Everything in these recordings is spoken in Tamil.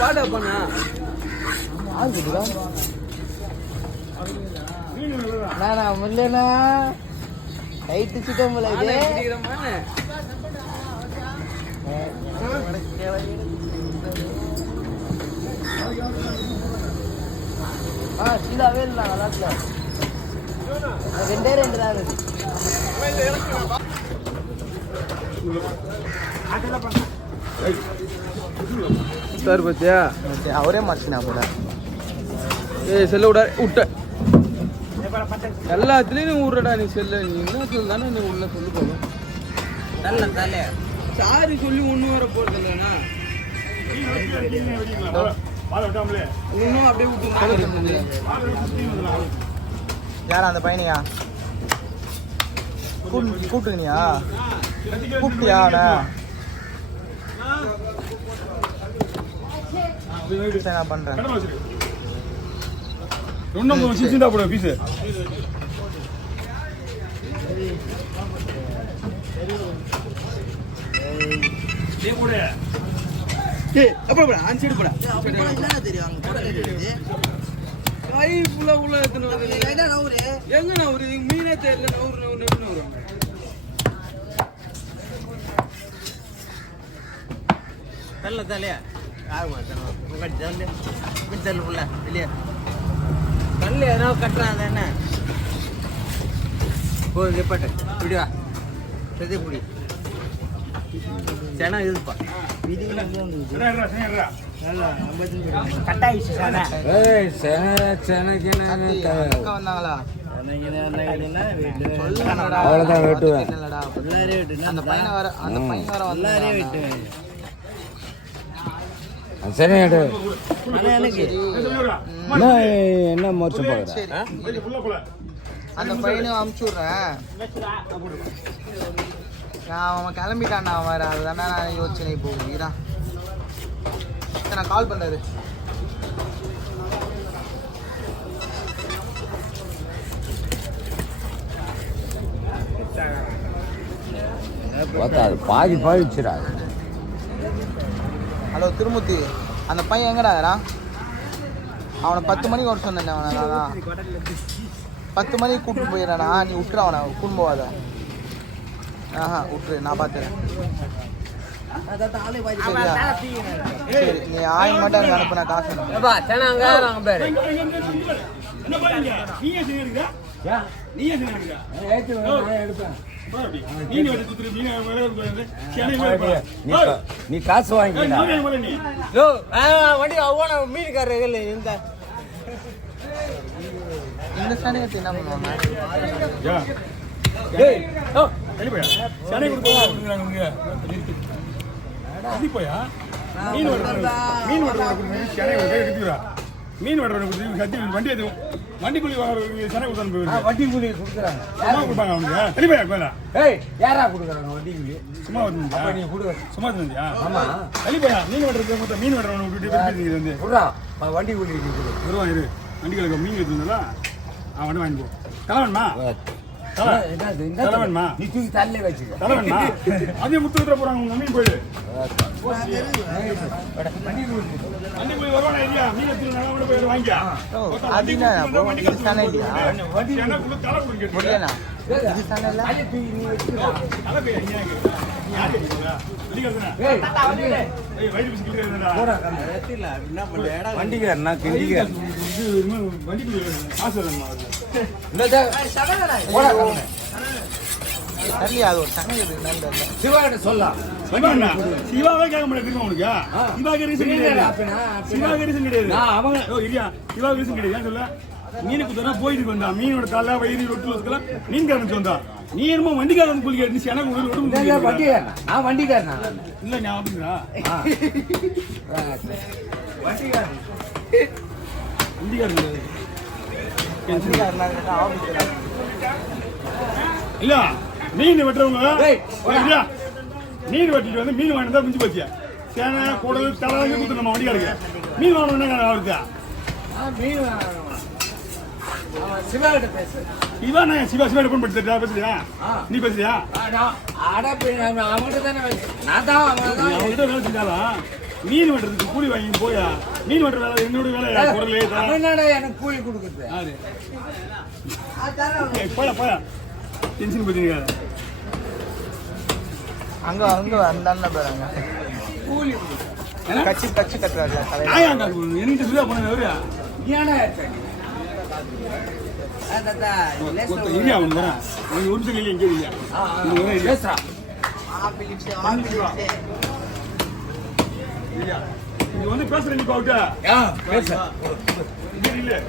பாடா பண்ணா நானா முல்லைனா லைட்டு சிட்டம் போல இது சீதாவே இல்லை நல்லா ரெண்டே ரெண்டு தான் இருக்குது சார் பத்தியா அவரே மாற்றினா கூட செல்ல விட்ட எல்லாத்துலயும் ஊர்றடா நீ செல்ல நீ என்ன சொல்லுதானே நீ உள்ள சொல்லு போதும் சாரி சொல்லி ஒண்ணு வர போறது இல்லைண்ணா இன்னும் அப்படியே விட்டு யாரா அந்த பையனையா கூப்பிட்டுனியா கூப்பிட்டியா நான் பண்றேன் பீஸ் எங்க ஒரு மீனே தெரியல நவுறு தரல தலையா தெரியல இல்லையா கல் ஏதோ கட்டுறான் என்ன போய் நிப்பாட்டு இப்படி வா பிரதி புடி சென இதுப்பா அவ்வளோதான் வெட்டுவேன் அந்த பையனை வர அந்த பையன் வர வந்தாரே வெட்டுவேன் சரி என்ன மோச்சம் பார்க்குறேன் அந்த பையனும் அமுச்சு விட்றேன் அவன் கிளம்பிட்டான் நான் வர அதுதானே நான் யோசனை போகும் இதான் நான் கால் பண்ணுறது பாதி பாதிச்சுடா. ஹலோ திருமூர்த்தி, அந்த பையன் எங்கடா? அவனை 10 மணிக்கு வர சொன்னேன். அவனை 10 மணிக்கு கூப்பிட்டு போயிடறானா? நீ விட்டுற, அவனை கூட்டு போவாத. விட்டுரு, நான் பார்த்துறேன். சரி, நீ 1000 மட்டும் எனக்கு அனுப்புனா காசு நீ காசு வாங்கி மீனுக்காரர்கள் இந்த சனியத்தை என்ன பண்ணுவாங்க? மீன் வண்டி எதுவும் வண்டி கூலி சென்னை கொடுத்தாங்க. வண்டி கூலி கொடுக்குறாங்க, சும்மா கொடுப்பாங்க அவனுக்கு. தெளிப்பா கோயிலா யாரா கொடுக்குறாங்க வண்டி கூலி? சும்மா வந்து நீ கொடு, சும்மா வந்துயா? ஆமா, தெளிப்பா மீன் வெட்டுறது மொத்தம் மீன் வெட்டுறவனை விட்டுட்டு வந்து வண்டி கூலி வருவான். இரு, வண்டிகளுக்கு மீன் வச்சுருந்தா அவன் வந்து வாங்கி போ. தலைவன்மா தலைவன்மா நீ தூக்கி தள்ளி வச்சுக்க. தலைவன்மா அதையும் முத்து விட்டுற போறாங்க உங்க மீன் போயிடு. வண்டி போய் வருவானா இல்லையா? மீன் எடுத்து நல்லா போய் வாங்கியா? வண்டிக்காரனா கிண்டிக்கார காசு சிவாகிட்ட சொல்லலாம். சிவாவே கேட்க மாட்டேன் உனக்கு. சிவாக்கு ரீசன் கிடையாது. சிவாக்கு ரீசன் கிடையாது. அவங்க இல்லையா? சிவாக்கு ரீசன் கிடையாது. ஏன் சொல்ல? மீனுக்கு குத்தனா போயிட்டு வந்தா மீனோட தலை வயிறு ரொட்டு வச்சுக்கலாம். மீன் காரனுக்கு வந்தா நீ என்னமோ வண்டிக்காரன் வந்து குளிக்க இருந்துச்சு. எனக்கு வண்டிக்காரன், நான் வண்டிக்காரனா இல்ல நான் அப்படிங்களா? வண்டிக்காரன் வண்டிக்காரன் இல்ல மீன் வெட்டுறவங்க மீன் வெட்டிட்டு வந்து மீன் வாங்கிட்டு தான் மிஞ்சி போச்சியா? சேனை கூடல் தலை குத்து நம்ம வண்டிக்காருக்கு மீன் வாங்கணும்னா அவருக்கு சிவாகிட்ட பேசு. சிவா நான் சிவா சிவா எப்போ பேசுறியா? பேசுறியா? நீ பேசுறியா? அவங்ககிட்ட தானே நான் தான் அவங்ககிட்ட வேலை செஞ்சாலும் மீன் வெட்டுறதுக்கு கூலி வாங்கி போயா மீன் வெட்டுற வேலை என்னோட வேலை குரலே எனக்கு கூலி கொடுக்குறது யாரு போயா டென்ஷன் பத்திரிக்கா அங்க அந்த அண்ணன் போறாங்க கூலி கட்சி கட்டுறாரு என்கிட்ட சொல்ல போனேன் அவரு இல்லையா அவன் வரேன் உனக்கு ஒரு நிமிஷம் இல்லை எங்கே இல்லையா நீ வந்து பேசுற நீ பாவுட்டா இல்ல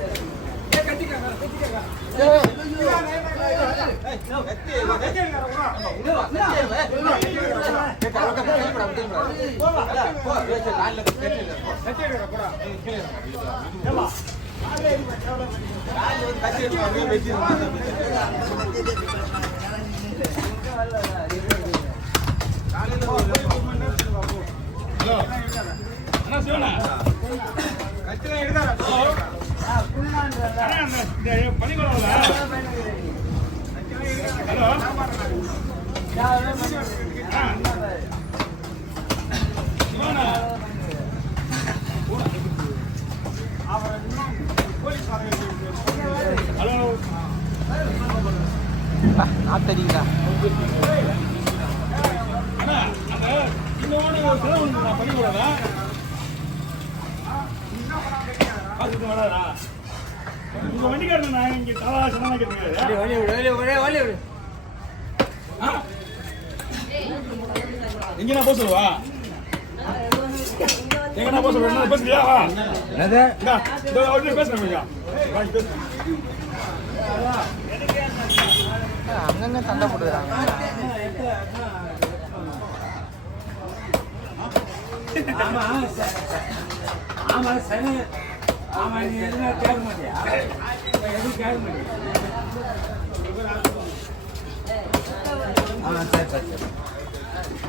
என்ன சிவனா கத்திர எடுத்தாரா பனிக்குறவங்களா ஹலோ சிவனா ஹலோ தெரியுதா அண்ணா அந்த இன்னொன்று செலவு நான் பண்ணிக்கூடாதா அதுக்கு வராதா உங்க வண்டிக்காரன் நான் இங்கே தலா சொன்னா கேட்குறேன் எங்க நான் போக சொல்லுவா எங்க நான் போக சொல்றேன் பேசுறியா பேசுறேன் அங்கங்க சண்டை போட்டுக்கிறாங்க ஆமா சரி ஆமா நீ எதுனா கேட்க மாட்டியா எதுவும் கேட்க மாட்டியா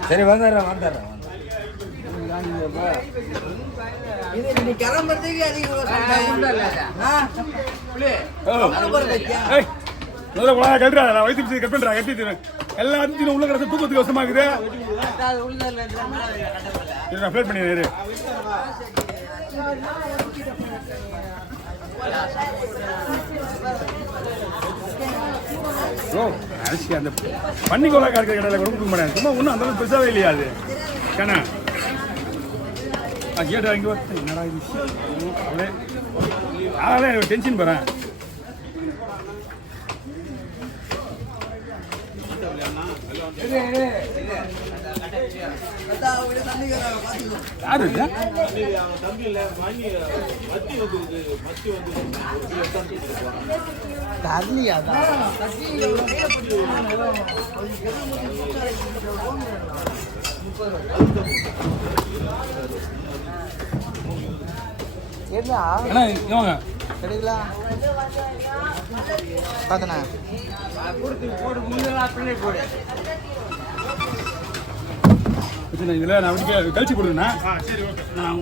சரி வந்துடுறேன் நீ கிளம்புறதுக்கு கட்டுறா வயிற்று கட் பண்றா கட்டி எல்லாத்தையும் உள்ள கிடச்ச தூக்கத்துக்கு கஷ்டமா இருக்குது நான் ஃபிளேட் பண்ணிடுறேன் அரிசி அந்த பன்னிக்கோலா இருக்கிற கடையில் கூட கொடுக்க மாட்டேன் சும்மா ஒன்றும் அந்த அளவுக்கு பெருசாகவே இல்லையா அது ஏன்னா கேட்டா இங்கே என்னடா இது அதனால டென்ஷன் போகிறேன் யாரு கிடைக்கல பார்த்தனா இதில் நான் கழிச்சு கொடுங்கண்ணா சரி ஓகே நான்